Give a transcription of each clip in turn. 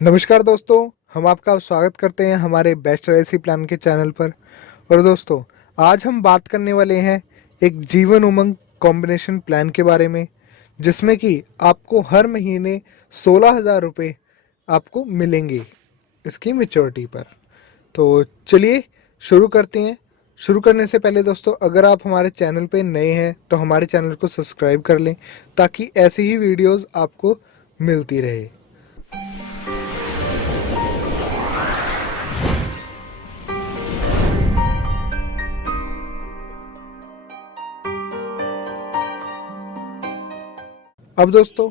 नमस्कार दोस्तों, हम आपका स्वागत करते हैं हमारे बेस्ट एलआईसी प्लान के चैनल पर। और दोस्तों, आज हम बात करने वाले हैं एक जीवन उमंग कॉम्बिनेशन प्लान के बारे में, जिसमें कि आपको हर महीने 16,000 रुपये आपको मिलेंगे इसकी मैच्योरिटी पर। तो चलिए शुरू करते हैं। शुरू करने से पहले दोस्तों, अगर आप हमारे चैनल पे नए हैं तो हमारे चैनल को सब्सक्राइब कर लें, ताकि ऐसी ही वीडियोस आपको मिलती रहे। अब दोस्तों,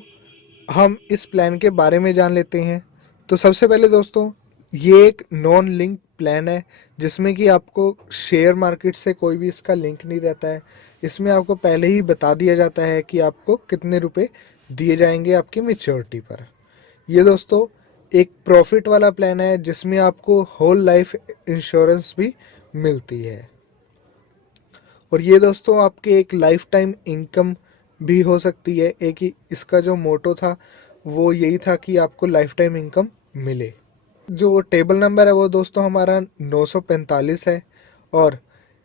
हम इस प्लान के बारे में जान लेते हैं। तो सबसे पहले दोस्तों, ये एक नॉन लिंक प्लान है, जिसमें कि आपको शेयर मार्केट से कोई भी इसका लिंक नहीं रहता है। इसमें आपको पहले ही बता दिया जाता है कि आपको कितने रुपए दिए जाएंगे आपकी मैच्योरिटी पर। ये दोस्तों एक प्रॉफिट वाला प्लान है, जिसमें आपको होल लाइफ इंश्योरेंस भी मिलती है। और ये दोस्तों आपके एक लाइफ टाइम इनकम भी हो सकती है। एक ही इसका जो मोटो था वो यही था कि आपको लाइफ टाइम इनकम मिले। जो टेबल नंबर है वो दोस्तों हमारा 945 है। और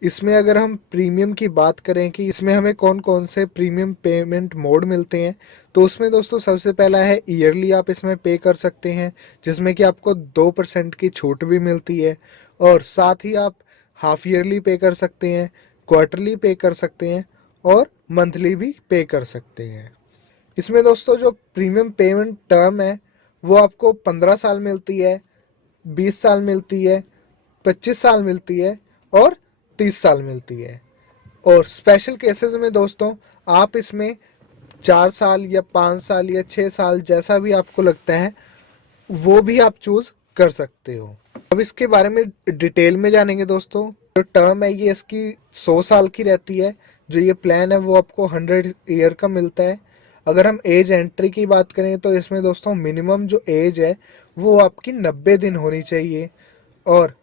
इसमें अगर हम प्रीमियम की बात करें कि इसमें हमें कौन कौन से प्रीमियम पेमेंट मोड मिलते हैं, तो उसमें दोस्तों सबसे पहला है ईयरली आप इसमें पे कर सकते हैं, जिसमें कि आपको 2% की छूट भी मिलती है। और साथ ही आप हाफ ईयरली पे कर सकते हैं, क्वार्टरली पे कर सकते हैं और मंथली भी पे कर सकते हैं। इसमें दोस्तों जो प्रीमियम पेमेंट टर्म है वो आपको 15 साल मिलती है, 20 साल मिलती है, 25 साल मिलती है और 30 साल मिलती है। और स्पेशल केसेस में दोस्तों आप इसमें 4 साल या 5 साल या 6 साल जैसा भी आपको लगता है वो भी आप चूज कर सकते हो। अब इसके बारे में डिटेल में जानेंगे दोस्तों। जो टर्म है ये इसकी 100 साल की रहती है। जो ये प्लान है वो आपको 100 ईयर का मिलता है। अगर हम एज एंट्री की बात करें तो इसमें दोस्तों मिनिमम जो एज है वो आपकी 90 दिन होनी चाहिए। और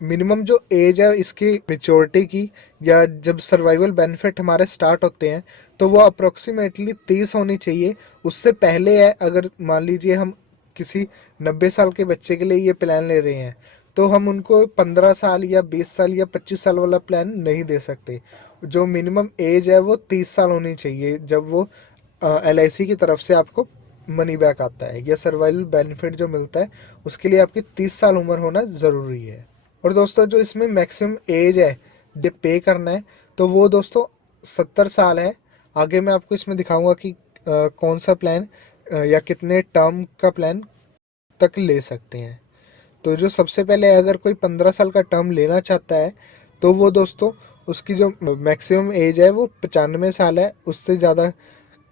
मिनिमम जो एज है इसकी मेच्योरिटी की, या जब सर्वाइवल बेनिफिट हमारे स्टार्ट होते हैं, तो वो अप्रोक्सीमेटली 30 होनी चाहिए। उससे पहले है, अगर मान लीजिए हम किसी 90 साल के बच्चे के लिए ये प्लान ले रहे हैं, तो हम उनको 15 साल या 20 साल या 25 साल वाला प्लान नहीं दे सकते। जो मिनिमम एज है वो 30 साल होनी चाहिए जब वो एलआईसी की तरफ से आपको मनी बैक आता है, या सर्वाइवल बेनिफिट जो मिलता है उसके लिए आपकी 30 साल उम्र होना ज़रूरी है। और दोस्तों जो इसमें मैक्सिमम एज है जो पे करना है, तो वो दोस्तों 70 साल है। आगे मैं आपको इसमें दिखाऊंगा कि कौन सा प्लान या कितने टर्म का प्लान तक ले सकते हैं। तो जो सबसे पहले अगर कोई 15 साल का टर्म लेना चाहता है, तो वो दोस्तों उसकी जो मैक्सिमम एज है वो 95 साल है। उससे ज़्यादा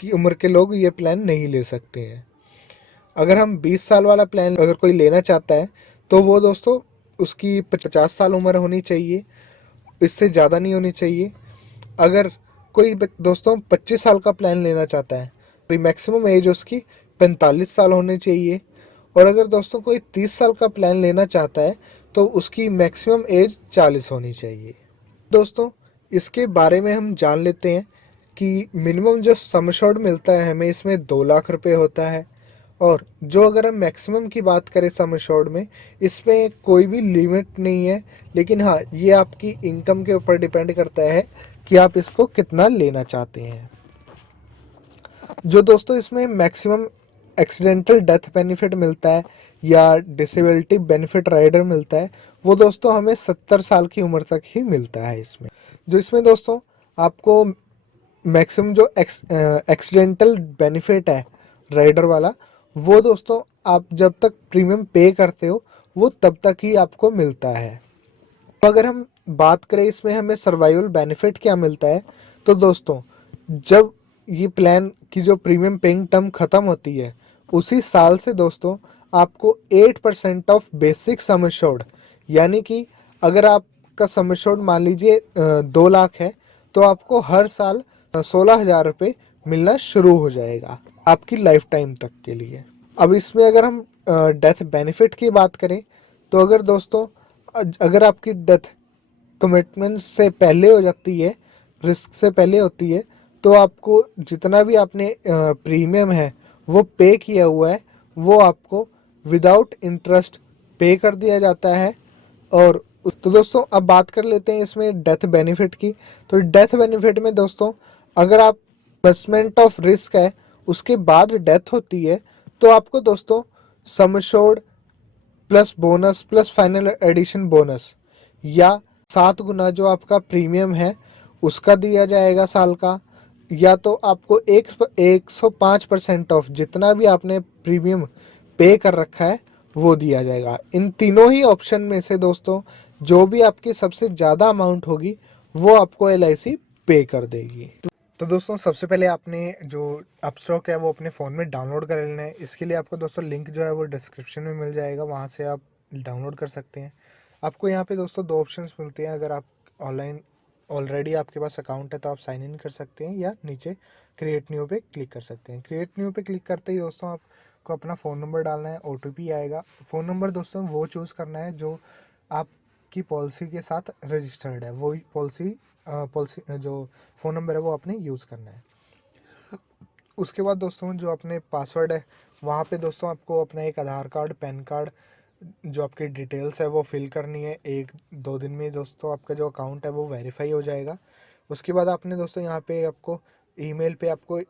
की उम्र के लोग ये प्लान नहीं ले सकते हैं। अगर हम 20 साल वाला प्लान अगर कोई लेना चाहता है, तो वो दोस्तों उसकी 50 साल उम्र होनी चाहिए, इससे ज़्यादा नहीं होनी चाहिए। अगर कोई दोस्तों 25 साल का प्लान लेना चाहता है, तो मैक्सिमम एज उसकी 45 साल होनी चाहिए। और अगर दोस्तों कोई 30 साल का प्लान लेना चाहता है, तो उसकी मैक्सिमम एज 40 होनी चाहिए। दोस्तों इसके बारे में हम जान लेते हैं कि मिनिमम जो सम एश्योर्ड मिलता है हमें, इसमें 2 लाख रुपए होता है। और जो अगर हम मैक्सिमम की बात करें सम एश्योर्ड में, इसमें कोई भी लिमिट नहीं है। लेकिन हाँ, ये आपकी इनकम के ऊपर डिपेंड करता है कि आप इसको कितना लेना चाहते हैं। जो दोस्तों इसमें मैक्सिमम एक्सीडेंटल डेथ बेनिफिट मिलता है या डिसेबिलिटी बेनिफिट राइडर मिलता है, वो दोस्तों हमें 70 साल की उम्र तक ही मिलता है। इसमें जो इसमें दोस्तों आपको मैक्सिमम जो एक्सीडेंटल बेनिफिट है राइडर वाला, वो दोस्तों आप जब तक प्रीमियम पे करते हो वो तब तक ही आपको मिलता है। तो अगर हम बात करें इसमें हमें सर्वाइवल बेनिफिट क्या मिलता है, तो दोस्तों जब ये प्लान की जो प्रीमियम पेइंग टर्म ख़त्म होती है, उसी साल से दोस्तों आपको 8% ऑफ बेसिक सम एश्योर्ड, यानी कि अगर आपका सम एश्योर्ड मान लीजिए 2 लाख है, तो आपको हर साल 16,000 रुपये मिलना शुरू हो जाएगा आपकी लाइफ टाइम तक के लिए। अब इसमें अगर हम डेथ बेनिफिट की बात करें, तो अगर दोस्तों अगर आपकी डेथ कमिटमेंट से पहले हो जाती है, रिस्क से पहले होती है, तो आपको जितना भी आपने प्रीमियम है वो पे किया हुआ है, वो आपको विदाउट इंटरेस्ट पे कर दिया जाता है। और तो दोस्तों अब बात कर लेते हैं इसमें डेथ बेनिफिट की। तो डेथ बेनिफिट में दोस्तों अगर आप इन्वेस्टमेंट ऑफ रिस्क है उसके बाद डेथ होती है तो आपको दोस्तों sum assured plus bonus plus final addition bonus या 7 गुना जो आपका प्रीमियम है उसका दिया जाएगा साल का, या तो आपको 105% ऑफ जितना भी आपने प्रीमियम पे कर रखा है वो दिया जाएगा। इन तीनों ही ऑप्शन में से दोस्तों जो भी आपकी सबसे ज़्यादा अमाउंट होगी वो आपको LIC पे कर देगी। तो दोस्तों सबसे पहले आपने जो अपस्टॉक है वो अपने फ़ोन में डाउनलोड कर लेना है। इसके लिए आपको दोस्तों लिंक जो है वो डिस्क्रिप्शन में मिल जाएगा, वहाँ से आप डाउनलोड कर सकते हैं। आपको यहाँ पे दोस्तों 2 ऑप्शंस मिलते हैं। अगर आप ऑनलाइन ऑलरेडी आपके पास अकाउंट है तो आप साइन इन कर सकते हैं, या नीचे क्रिएट न्यू पे क्लिक कर सकते हैं। क्रिएट न्यू पे क्लिक करते ही दोस्तों आपको अपना फ़ोन नंबर डालना है, OTP आएगा। फ़ोन नंबर दोस्तों वो चूज़ करना है जो आपकी पॉलिसी के साथ रजिस्टर्ड है, वही पॉलिसी जो फ़ोन नंबर है वो आपने यूज़ करना है। उसके बाद दोस्तों जो अपने पासवर्ड है वहाँ पे दोस्तों आपको अपना एक आधार कार्ड, पैन कार्ड, जो आपकी डिटेल्स है वो फिल करनी है। 1-2 दिन में दोस्तों आपका जो अकाउंट है वो वेरीफाई हो जाएगा। उसके बाद आपने दोस्तों यहाँ पे आपको ईमेल पे आपको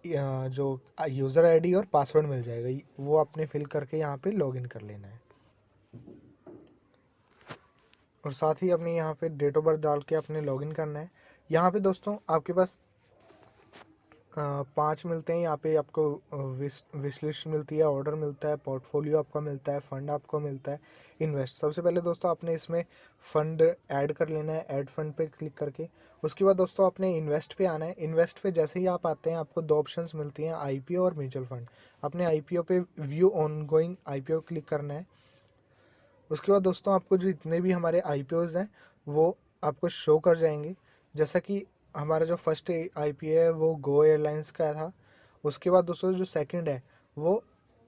जो यूज़र आईडी और पासवर्ड मिल जाएगा, वो आपने फिल करके यहाँ पे लॉगिन कर लेना है। और साथ ही अपने यहाँ पे डेट ऑफ बर्थ डाल के अपने लॉगिन करना है। यहाँ पे दोस्तों आपके पास 5 मिलते हैं यहाँ पे आपको। विश लिस्ट मिलती है, ऑर्डर मिलता है, पोर्टफोलियो आपका मिलता है, फंड आपको मिलता है, इन्वेस्ट। सबसे पहले दोस्तों आपने इसमें फ़ंड ऐड कर लेना है, ऐड फंड पे क्लिक करके। उसके बाद दोस्तों आपने इन्वेस्ट पे आना है। इन्वेस्ट पे जैसे ही आप आते हैं आपको 2 ऑप्शंस मिलती हैं, IPO और म्यूचुअल फंड। आपने IPO पे view on going IPO click करना है। उसके बाद दोस्तों आपको जितने भी हमारे IPOs हैं वो आपको शो कर जाएंगे। जैसा कि हमारा जो फर्स्ट IPO है वो गो एयरलाइंस का था। उसके बाद दोस्तों जो सेकंड है वो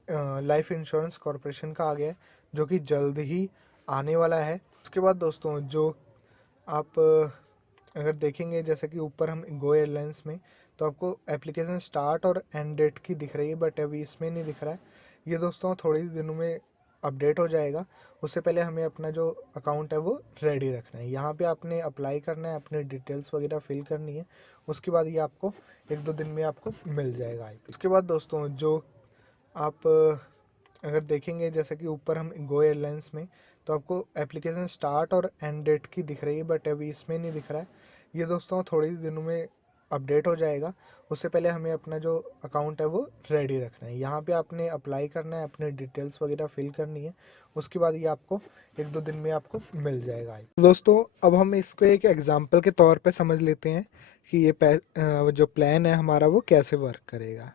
लाइफ इंश्योरेंस कॉरपोरेशन का आ गया है, जो कि जल्द ही आने वाला है। उसके बाद दोस्तों जो आप अगर देखेंगे जैसे कि ऊपर हम गो एयरलाइंस में, तो आपको एप्लीकेशन स्टार्ट और एंड डेट की दिख रही है, बट अभी इसमें नहीं दिख रहा है। ये दोस्तों थोड़ी दिनों में अपडेट हो जाएगा। उससे पहले हमें अपना जो अकाउंट है वो रेडी रखना है। यहाँ पे आपने अप्लाई करना है, अपने डिटेल्स वगैरह फिल करनी है। उसके बाद ये आपको 1-2 दिन में आपको मिल जाएगा IP। उसके बाद दोस्तों जो आप अगर देखेंगे जैसे कि ऊपर हम गो एयरलाइंस में, तो आपको एप्लीकेशन स्टार्ट और एंड डेट की दिख रही है, बट अभी इसमें नहीं दिख रहा है। ये दोस्तों थोड़ी दिनों में अपडेट हो जाएगा। उससे पहले हमें अपना जो अकाउंट है वो रेडी रखना है। यहाँ पे आपने अप्लाई करना है, अपने डिटेल्स वगैरह फिल करनी है। उसके बाद ये आपको 1-2 दिन में आपको मिल जाएगा। दोस्तों अब हम इसको एक एग्जांपल के तौर पे समझ लेते हैं कि ये जो प्लान है हमारा वो कैसे वर्क करेगा।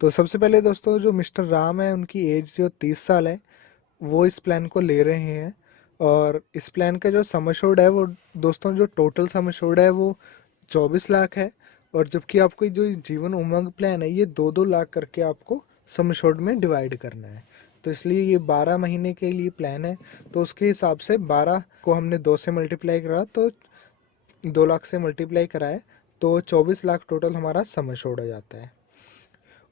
तो सबसे पहले दोस्तों जो मिस्टर राम है उनकी एज जो 30 साल है, वो इस प्लान को ले रहे हैं। और इस प्लान का जो सम एश्योर्ड है वो दोस्तों जो टोटल सम एश्योर्ड है वो 24 लाख है। और जबकि आपको जो जीवन उमंग प्लान है ये 2-2 लाख करके आपको सम एश्योर्ड में डिवाइड करना है। तो इसलिए ये 12 महीने के लिए प्लान है। तो उसके हिसाब से 12 को हमने 2 से मल्टीप्लाई करा, तो 2 लाख से मल्टीप्लाई कराए तो 24 लाख टोटल हमारा सम एश्योर्ड हो जाता है।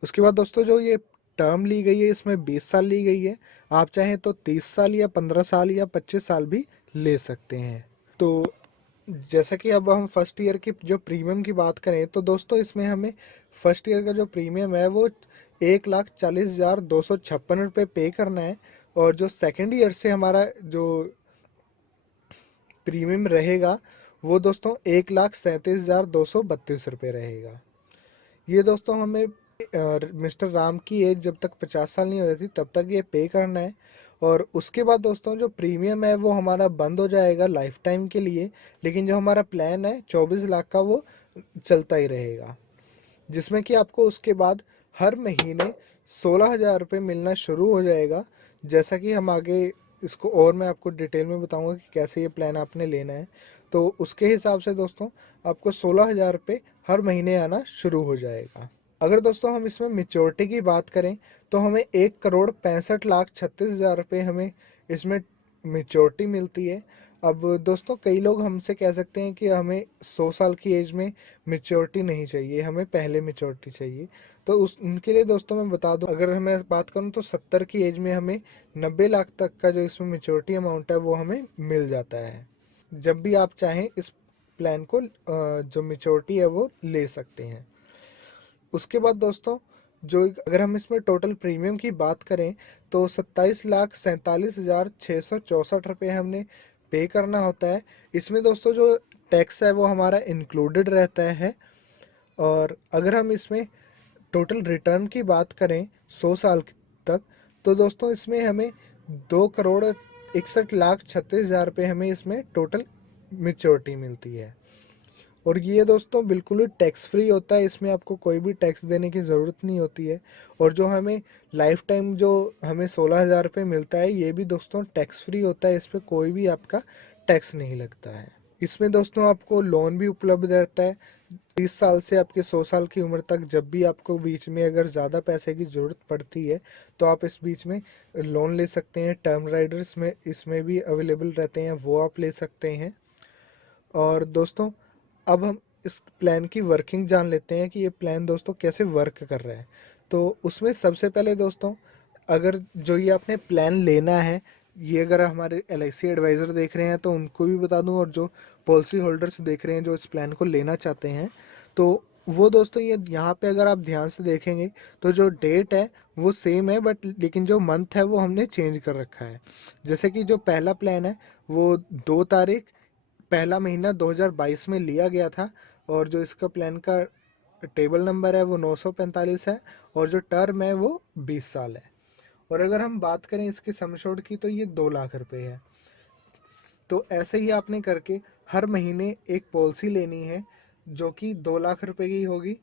उसके बाद दोस्तों जो ये टर्म ली गई है इसमें 20 साल ली गई है। आप चाहें तो 30 साल या 15 साल या 25 साल भी ले सकते हैं। तो जैसा कि अब हम फर्स्ट ईयर की जो प्रीमियम की बात करें तो दोस्तों इसमें हमें फर्स्ट ईयर का जो प्रीमियम है वो 1,40,256 रुपये पे करना है। और जो सेकेंड ईयर से हमारा जो प्रीमियम रहेगा वो दोस्तों 1,37,232 रुपये रहेगा। ये दोस्तों हमें मिस्टर राम की एज जब तक 50 साल नहीं हो जाती तब तक ये पे करना है। और उसके बाद दोस्तों जो प्रीमियम है वो हमारा बंद हो जाएगा लाइफ टाइम के लिए, लेकिन जो हमारा प्लान है 24 लाख का वो चलता ही रहेगा, जिसमें कि आपको उसके बाद हर महीने 16,000 रुपये मिलना शुरू हो जाएगा। जैसा कि हम आगे इसको और मैं आपको डिटेल में बताऊंगा कि कैसे ये प्लान आपने लेना है। तो उसके हिसाब से दोस्तों आपको 16,000 रुपये हर महीने आना शुरू हो जाएगा। अगर दोस्तों हम इसमें मेच्योरिटी की बात करें तो हमें 1,65,36,36,000 रुपये हमें इसमें मेच्योरिटी मिलती है। अब दोस्तों कई लोग हमसे कह सकते हैं कि हमें 100 साल की एज में मैच्योरिटी नहीं चाहिए, हमें पहले मैच्योरिटी चाहिए। तो उस उनके लिए दोस्तों मैं बता दूं, अगर मैं बात करूं तो 70 की एज में हमें 90 लाख तक का जो इसमें मैच्योरिटी अमाउंट है वो हमें मिल जाता है। जब भी आप चाहें इस प्लान को जो मैच्योरिटी है वो ले सकते हैं। उसके बाद दोस्तों जो अगर हम इसमें टोटल प्रीमियम की बात करें तो 27,47,664 रुपये हमने पे करना होता है। इसमें दोस्तों जो टैक्स है वो हमारा इंक्लूडेड रहता है। और अगर हम इसमें टोटल रिटर्न की बात करें 100 साल तक, तो दोस्तों इसमें हमें 2,61,36,36,000 रुपये हमें इसमें टोटल मेच्योरिटी मिलती है। और ये दोस्तों बिल्कुल ही टैक्स फ्री होता है, इसमें आपको कोई भी टैक्स देने की ज़रूरत नहीं होती है। और जो हमें लाइफ टाइम जो हमें 16,000 रुपये मिलता है ये भी दोस्तों टैक्स फ्री होता है, इस पर कोई भी आपका टैक्स नहीं लगता है। इसमें दोस्तों आपको लोन भी उपलब्ध रहता है 30 साल से आपके 100 साल की उम्र तक। जब भी आपको बीच में अगर ज़्यादा पैसे की ज़रूरत पड़ती है तो आप इस बीच में लोन ले सकते हैं। टर्म राइडर्स में इसमें भी अवेलेबल रहते हैं, वो आप ले सकते हैं। और दोस्तों अब हम इस प्लान की वर्किंग जान लेते हैं कि ये प्लान दोस्तों कैसे वर्क कर रहा है। तो उसमें सबसे पहले दोस्तों अगर जो ये आपने प्लान लेना है, ये अगर हमारे LIC एडवाइज़र देख रहे हैं तो उनको भी बता दूं, और जो पॉलिसी होल्डर्स देख रहे हैं जो इस प्लान को लेना चाहते हैं, तो वो दोस्तों ये यहाँ पे अगर आप ध्यान से देखेंगे तो जो डेट है वो सेम है, बट लेकिन जो मंथ है वो हमने चेंज कर रखा है। जैसे कि जो पहला प्लान है वो 2 तारीख पहला महीना 2022 में लिया गया था, और जो इसका प्लान का टेबल नंबर है वो 945 है, और जो टर्म है वो 20 साल है। और अगर हम बात करें इसके सम एश्योर्ड की तो ये 2 लाख रुपए है। तो ऐसे ही आपने करके हर महीने एक पॉलिसी लेनी है जो कि 2 लाख रुपए की होगी।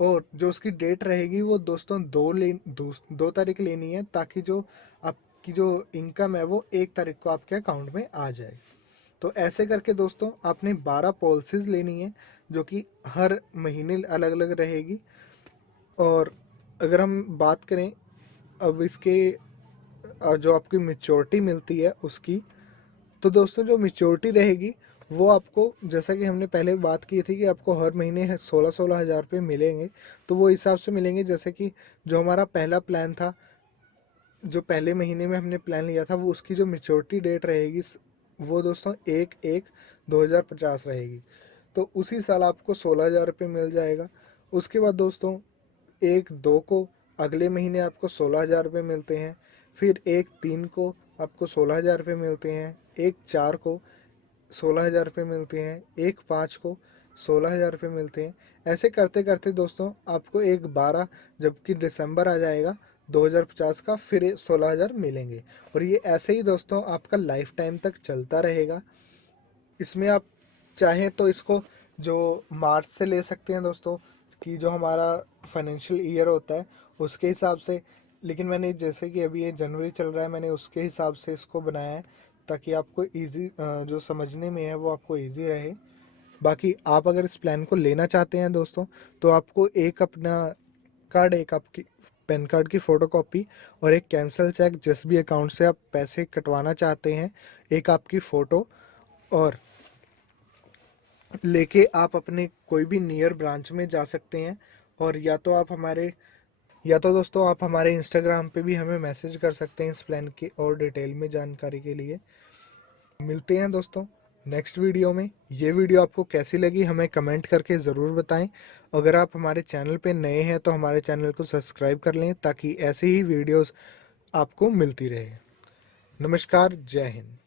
और जो उसकी डेट रहेगी वो दोस्तों 2 तारीख लेनी है, ताकि जो आपकी जो इनकम है वो 1 तारीख को आपके अकाउंट में आ जाए। तो ऐसे करके दोस्तों आपने 12 पॉलिसीज़ लेनी है जो कि हर महीने अलग अलग रहेगी। और अगर हम बात करें अब इसके जो आपकी मेच्योरिटी मिलती है उसकी, तो दोस्तों जो मेच्योरिटी रहेगी वो आपको, जैसा कि हमने पहले बात की थी कि आपको हर महीने 16,000 रुपये मिलेंगे, तो वो हिसाब से मिलेंगे। जैसे कि जो हमारा पहला प्लान था, जो पहले महीने में हमने प्लान लिया था, वो उसकी जो मेच्योरिटी डेट रहेगी वो दोस्तों 1/1/2050 रहेगी। तो उसी साल आपको 16,000 रुपये मिल जाएगा। उसके बाद दोस्तों 1/2 को अगले महीने आपको 16,000 रुपये मिलते हैं। फिर 1/3 को आपको 16,000 रुपये मिलते हैं। 1/4 को 16,000 रुपये मिलते हैं। 1/5 को 16,000 रुपये मिलते हैं। ऐसे करते करते दोस्तों आपको 1/12 जबकि दिसंबर आ जाएगा 2050 का, फिर 16,000 मिलेंगे। और ये ऐसे ही दोस्तों आपका लाइफ टाइम तक चलता रहेगा। इसमें आप चाहें तो इसको जो मार्च से ले सकते हैं दोस्तों, कि जो हमारा फाइनेंशियल ईयर होता है उसके हिसाब से। लेकिन मैंने जैसे कि अभी ये जनवरी चल रहा है, मैंने उसके हिसाब से इसको बनाया है ताकि आपको इजी जो समझने में है वो आपको इजी रहे। बाकी आप अगर इस प्लान को लेना चाहते हैं दोस्तों, तो आपको एक अपना कार्ड, एक आपकी पैन कार्ड की फ़ोटोकॉपी, और एक कैंसिल चेक जिस भी अकाउंट से आप पैसे कटवाना चाहते हैं, एक आपकी फ़ोटो, और लेके आप अपने कोई भी नियर ब्रांच में जा सकते हैं। और या तो दोस्तों आप हमारे इंस्टाग्राम पे भी हमें मैसेज कर सकते हैं इस प्लान की और डिटेल में जानकारी के लिए। मिलते हैं दोस्तों नेक्स्ट वीडियो में। ये वीडियो आपको कैसी लगी हमें कमेंट करके ज़रूर बताएं। अगर आप हमारे चैनल पे नए हैं तो हमारे चैनल को सब्सक्राइब कर लें ताकि ऐसी ही वीडियोस आपको मिलती रहे। नमस्कार, जय हिंद।